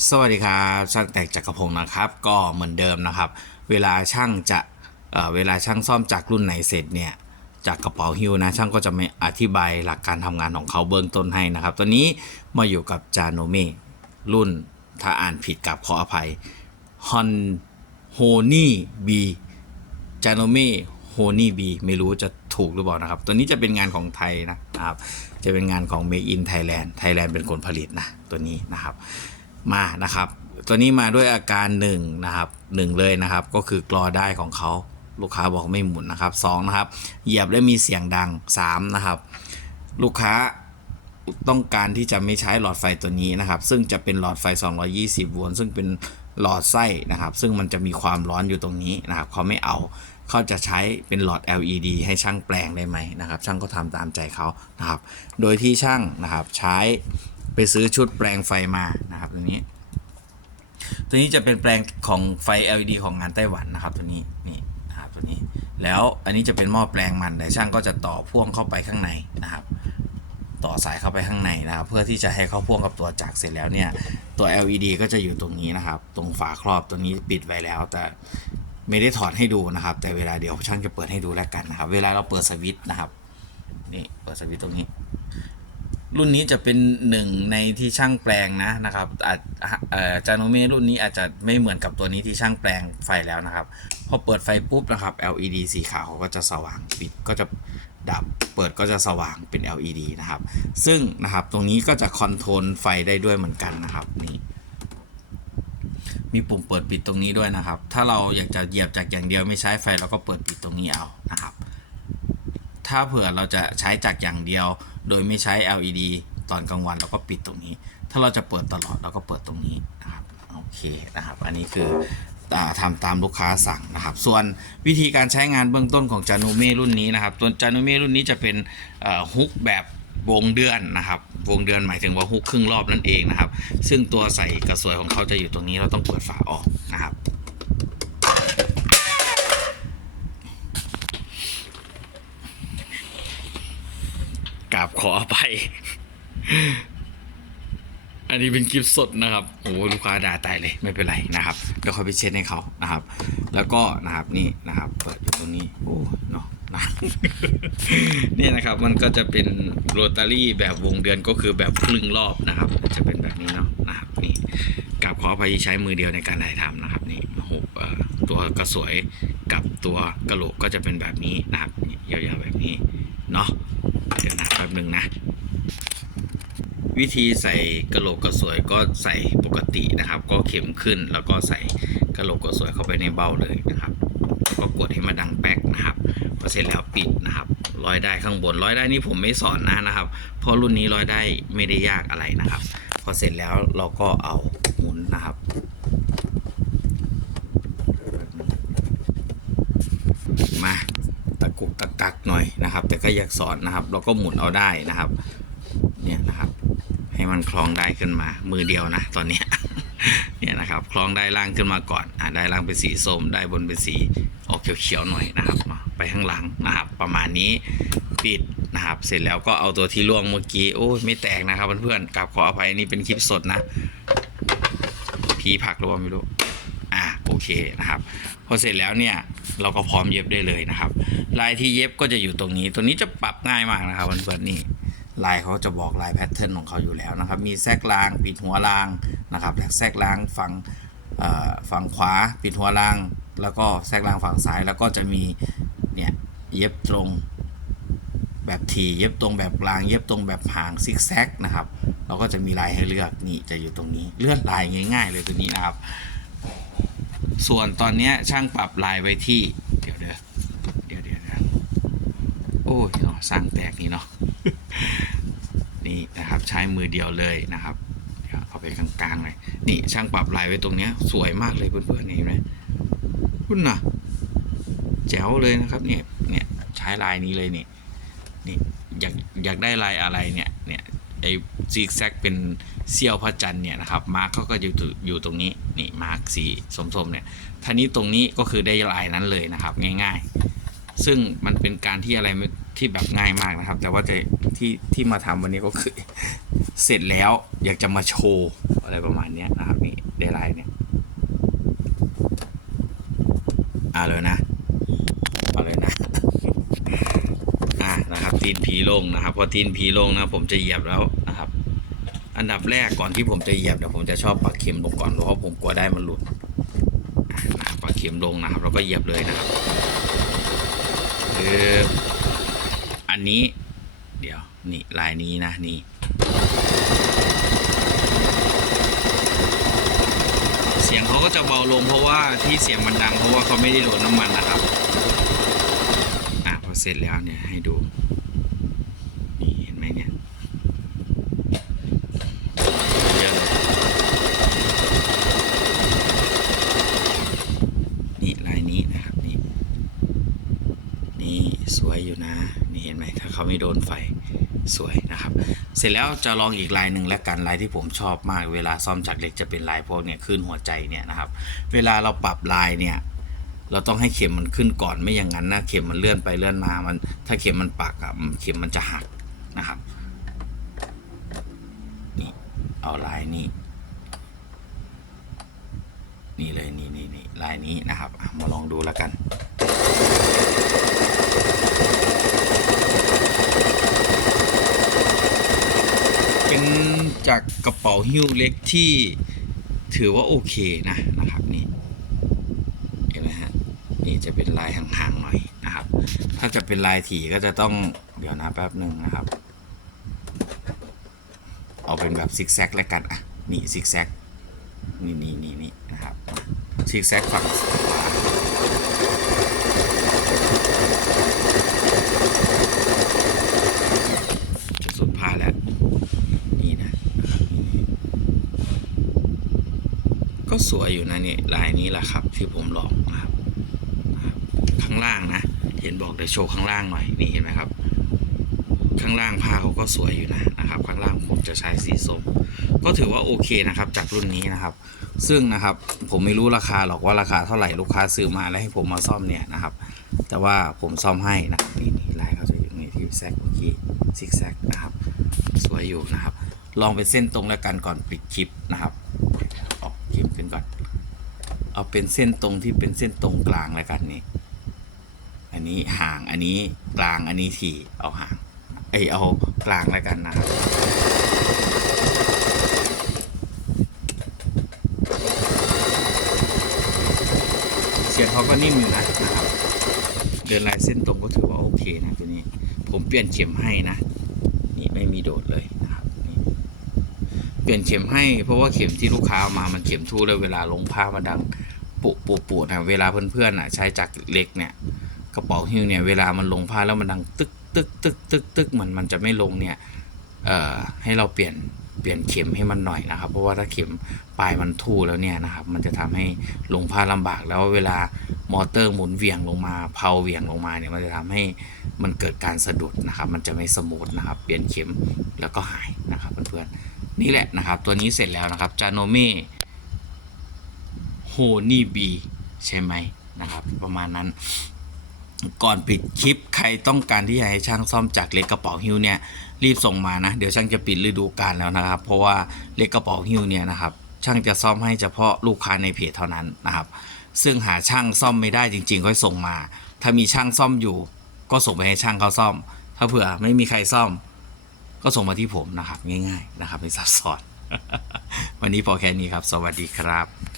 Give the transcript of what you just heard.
สวัสดีครับช่างแต่งจักรพงศ์นะครับ ก็เหมือนเดิมนะครับ เวลาช่างจะเเวลาช่างซ่อมจากรุ่นไหนเสร็จเนี่ยจากกระเป๋าฮิวนะช่างก็จะไม่อธิบายหลักการทำงานของเขาเบื้องต้นให้นะครับ ตอนนี้มาอยู่กับจานโนเมรุ่นถ้าอ่านผิดกับขออภัยฮอนโฮนี่บีจานโนเมโฮนี่บีไม่รู้จะถูกหรือเปล่านะครับ ตัวนี้จะเป็นงานของไทยนะครับ จะเป็นงานของ Make in Thailand Thailand เป็นคนผลิตนะตัวนี้นะครับ มานะครับ ตัวนี้มาด้วยอาการหนึ่งนะครับหนึ่งเลยนะครับ ก็คือกรอได้ของเขาลูกค้าบอกไม่หมุนนะครับสองนะครับ เหยียบและมีเสียงดังสามนะครับ ลูกค้าต้องการที่จะไม่ใช้หลอดไฟตัวนี้นะครับ ซึ่งจะเป็นหลอดไฟ 220 โวลต์ซึ่งเป็นหลอดไส้นะครับ ซึ่งมันจะมีความร้อนอยู่ตรงนี้นะครับ เขาไม่เอาเขาจะใช้เป็นหลอด LED ให้ช่างแปลงได้ไหมนะครับ ช่างก็ทำตามใจเขานะครับ โดยที่ช่างนะครับใช้ ไปซื้อชุดแปลงไฟมานะครับตัวนี้ ตัวนี้จะเป็นแปลงของไฟ LED ของงานไต้หวันนะครับ ตัวนี้นี่นะครับตัวนี้ แล้วอันนี้จะเป็นหม้อแปลงมันแต่ช่างก็จะต่อพ่วงเข้าไปข้างในนะครับ ต่อสายเข้าไปข้างในนะครับ เพื่อที่จะให้เข้าพ่วงกับตัวจักรเสร็จแล้วเนี่ย ตัว LED ก็จะอยู่ตรงนี้นะครับ ตรงฝาครอบตัวนี้ปิดไว้แล้ว แต่ไม่ได้ถอดให้ดูนะครับ แต่เวลาเดี๋ยวช่างจะเปิดให้ดูแล้วกันนะครับ เวลาเราเปิดสวิตช์นะครับนี่เปิดสวิตช์ตรงนี้ รุ่นนี้จะเป็นหนึ่งในที่ช่างแปลงนะนะครับอาจเอ่อจานเมรุ่นนี้อาจจะไม่เหมือนกับตัวนี้ที่ช่างแปลงไฟแล้วนะครับ พอเปิดไฟปุ๊บนะครับ LED สีขาวก็จะสว่างปิดก็จะดับเปิดก็จะสว่างเป็น LED นะครับ ซึ่งนะครับตรงนี้ก็จะคอนโทรลไฟได้ด้วยเหมือนกันนะครับนี่มีปุ่มเปิดปิดตรงนี้ด้วยนะครับ ถ้าเราอยากจะเหยียบจากอย่างเดียวไม่ใช้ไฟเราก็เปิดปิดตรงนี้เอานะครับ ถ้าเผื่อเราจะใช้จากอย่างเดียว โดยไม่ใช้ LED ตอนกลางวันเราก็ปิดตรงนี้ ถ้าเราจะเปิดตลอดเราก็เปิดตรงนี้นะครับโอเคนะครับ อันนี้คือทำตามลูกค้าสั่งนะครับ ส่วนวิธีการใช้งานเบื้องต้นของจานูเม่รุ่นนี้นะครับ ตัวจานูเม่รุ่นนี้จะเป็นฮุกแบบวงเดือนนะครับ วงเดือนหมายถึงว่าฮุกครึ่งรอบนั่นเองนะครับ ซึ่งตัวใส่กระสวยของเขาจะอยู่ตรงนี้เราต้องเปิดฝาออกนะครับ กราบ ขออภัย อันนี้เป็นคลิปสดนะครับ โอ้ลูกค้าด่าตายเลยไม่เป็นไรนะครับ เดี๋ยวค่อยไปเช็ดให้เขานะครับ แล้วก็นะครับนี่นะครับ เปิดอยู่ตรงนี้ โอ้เนาะนะเนี่ยนะครับมันก็จะเป็นโรตารี่แบบวงเดือนก็คือแบบครึ่งรอบนะครับ จะเป็นแบบนี้เนาะนะครับนี่กราบขออภัยใช้มือเดียวในการถ่ายทำนะครับนี่โอ้โหตัวกระสวยกับตัวกระโหลกก็จะเป็นแบบนี้นะครับยาวๆแบบนี้เนาะ เดี๋ยวนะแป๊บหนึ่งนะ วิธีใส่กระโหลกกระสวยก็ใส่ปกตินะครับ ก็เข็มขึ้นแล้วก็ใส่กระโหลกกระสวยเข้าไปในเบ้าเลยนะครับแล้วก็กดให้มันดังแป๊กนะครับพอเสร็จแล้วปิดนะครับร้อยได้ข้างบนร้อยได้นี่ผมไม่สอนนะนะครับเพราะรุ่นนี้ร้อยได้ไม่ได้ยากอะไรนะครับ พอเสร็จแล้วเราก็เอาหมุนนะครับ มา ตะกุกตะกักหน่อยนะครับ แต่ก็อยากสอนนะครับ เราก็หมุนเอาได้นะครับ เนี่ยนะครับ ให้มันคล้องได้ขึ้นมา มือเดียวนะตอนนี้เนี่ยนะครับคล้องได้ล่างขึ้นมาก่อนอ่าได้ล่างเป็นสีส้มได้บนเป็นสีออกเขียวๆหน่อยนะครับมาไปข้างหลังนะครับ ประมาณนี้ปิดนะครับ เสร็จแล้วก็เอาตัวที่ล่วงเมื่อกี้โอ้ยไม่แตกนะครับเพื่อนๆกลับขออภัยนี่เป็นคลิปสดนะผีผักหรือว่าไม่รู้ เคนะครับพอเสร็จแล้วเนี่ยเราก็พร้อมเย็บได้เลยนะครับ ลายที่เย็บก็จะอยู่ตรงนี้ ตัวนี้จะปรับง่ายมากนะครับเพื่อนๆนี่ลายเขาจะบอกลายแพทเทิร์นของเขาอยู่แล้วนะครับ มีแทรกรางปิดหัวรางนะครับแทรกรางฝั่งฝั่งขวาปิดหัวราง แล้วก็แทรกรางฝั่งซ้าย แล้วก็จะมีเนี่ยเย็บตรงแบบทีเย็บตรงแบบกลาง เย็บตรงแบบหางซิกแซกนะครับ เราก็จะมีลายให้เลือกนี่จะอยู่ตรงนี้เลือนลายง่าย ๆ เลยตัวนี้นะครับ ส่วนตอนนี้ช่างปรับลายไว้ที่ เดี๋ยวเด้อเดี๋ยวเดี๋ยวนะโอ้ยเนาะสร้างแตกนี่เนาะนี่นะครับใช้มือเดียวเลยนะครับเอาไปกลางๆเลยนี่ช่างปรับลายไว้ตรงเนี้ยสวยมากเลยเพื่อนๆนี่เห็นไหมคุณน่ะแจ๋วเลยนะครับเนี่ยเนี่ยใช้ลายนี้เลยนี่นี่อยากอยากได้ลายอะไรเนี่ยเนี่ยไอ้ซิกแซกเป็น เซี่ยวพระจันทร์เนี่ยนะครับมาร์กเขาก็อยู่อยู่ตรงนี้นี่มาร์กสีส้มๆเนี่ยท่านี้ตรงนี้ก็คือได้ลายนั้นเลยนะครับง่ายๆ ซึ่งมันเป็นการที่อะไรที่แบบง่ายมากนะครับ แต่ว่าจะที่ที่มาทำวันนี้ก็คือเสร็จแล้วอยากจะมาโชว์อะไรประมาณนี้นะครับนี่เดลายเนี่ยเอาเลยนะเอาเลยนะอะนะครับตีนผีลงนะครับพอตีนผีลงนะผมจะเหยียบแล้ว อันดับแรกก่อนที่ผมจะเหยียบเดี๋ยวผมจะชอบปักเข็มลงก่อนเพราะผมกลัวได้มันหลุดปักเข็มลงนะครับแล้วก็เหยียบเลยนะครับคืออันนี้เดี๋ยวนี่ลายนี้นะนี่เสียงเขาก็จะเบาลงเพราะว่าที่เสียงมันดังเพราะว่าเขาไม่ได้โดนน้ำมันนะครับอะพอเสร็จแล้วเนี่ยให้ดู นี่เห็นไหมเนี่ยเยอะเลยนี่ลายนี้นะครับนี่ นี่สวยอยู่นะ นี่เห็นไหมถ้าเขาไม่โด นไฟสวยนะครับ เสร็จแล้วจะลองอีกลายหนึ่งแล้วกันลายที่ผมชอบมากเวลาซ่อมจากเหล็กจะเป็นลายพวกเนี่ยขึ้นหัวใจเนี่ยนะครับ เวลาเราปรับลายเนี่ยเราต้องให้เข็มมันขึ้นก่อนไม่อย่างนั้นนะเข็มมันเลื่อนไปเลื่อนมามัน ถ้าเข็มมันปักอะเข็มมันจะหักนะครับนี่เอาลายนี้นี่เลยนี่นี่นี่ลายนี้นะครับมาลองดูแล้วกันเป็น จากกระเป๋าหิ้วเล็กที่ถือว่าโอเคนะนะครับนี่เห็นไหมฮะนี่จะเป็นลายห่างๆหน่อยนะครับ ถ้าจะเป็นลายถี่ก็จะต้องเดี๋ยวนะแป๊บหนึ่งนะครับ เอาเป็นแบบซิกแซกแล้วกันอะนี่ซิกแซกนี่นี่นี่นี่นะครับซิกแซกฝั่งขวาจะสุดผ้าแล้ว นี่นะนะครับนี่ก็ สวยอยู่นะนี่ลายนี้แหละครับ ที่ผมลองนะครับ ข้างล่างนะ เห็นบอกเดี๋ยวโชว์ข้างล่างหน่อยนี่เห็นไหมครับ ข้างล่างผ้าเขาก็สวยอยู่นะนะครับ ข้างล่างผมจะใช้สีส้มก็ถือว่าโอเคนะครับ จากรุ่นนี้นะครับ ซึ่งนะครับผมไม่รู้ราคาหรอกว่าราคาเท่าไหร่ลูกค้าซื้อมาแล้วให้ผมมาซ่อมเนี่ยนะครับ แต่ว่าผมซ่อมให้นะครับนี่นี่ลายเขาจะอยู่ในที่แซกเมื่อกี้ซิกแซกนะครับ สวยอยู่นะครับ ลองเป็นเส้นตรงแล้วกันก่อนปิดคลิปนะครับ ขึ้นก่อน เอาเป็นเส้นตรงที่เป็นเส้นตรงกลางแล้วกันนี่ อันนี้ห่าง อันนี้กลาง อันนี้ถี่เอาห่าง เอยเอากลางแล้วกันนะครับเสียงเขาก็นิ่มอยู่นะนะครับ เดินลายเส้นตรงก็ถือว่าโอเคนะตัวนี้ ผมเปลี่ยนเข็มให้นะ นี่ไม่มีโดดเลยนะ เปลี่ยนเข็มให้เพราะว่าเข็มที่ลูกค้ามามันเข็มทู่แล้วเวลาลงผ้ามันดังปุปุปุนะเวลาเพื่อนๆอะใช้จักรเล็กเนี่ยกระเป๋าหิ้วเนี่ยเวลามันลงผ้าแล้วมันดังตึกตึกตึกตึกตึกเหมือนมันจะไม่ลงเนี่ยเอ่อให้เราเปลี่ยน เปลี่ยนเข็มให้มันหน่อยนะครับ เพราะว่าถ้าเข็มปลายมันทู่แล้วเนี่ยนะครับ มันจะทำให้ลงผ้าลำบากแล้วเวลามอเตอร์หมุนเวียงลงมาเพาเวียงลงมาเนี่ยมันจะทำให้มันเกิดการสะดุดนะครับ มันจะไม่สมูทนะครับ เปลี่ยนเข็มแล้วก็หายนะครับเพื่อนๆนี่แหละนะครับ ตัวนี้เสร็จแล้วนะครับจานโนเม่โฮนี่บีใช่ไหมนะครับประมาณนั้นก่อนปิดคลิปใครต้องการที่จะให้ช่างซ่อมจากเล็กกระเป๋าหิ้วเนี่ย รีบส่งมานะ เดี๋ยวช่างจะปิดฤดูกาลแล้วนะครับ เพราะว่าเล็กกระเป๋าหิ้วเนี่ยนะครับ ช่างจะซ่อมให้เฉพาะลูกค้าในเพจเท่านั้นนะครับ ซึ่งหาช่างซ่อมไม่ได้จริง ๆ ค่อยส่งมา ถ้ามีช่างซ่อมอยู่ ก็ส่งไปให้ช่างเขาซ่อม ถ้าเผื่อไม่มีใครซ่อม ก็ส่งมาที่ผมนะครับ ง่าย ๆ นะครับไม่ซับซ้อน วันนี้พอแค่นี้ครับ สวัสดีครับ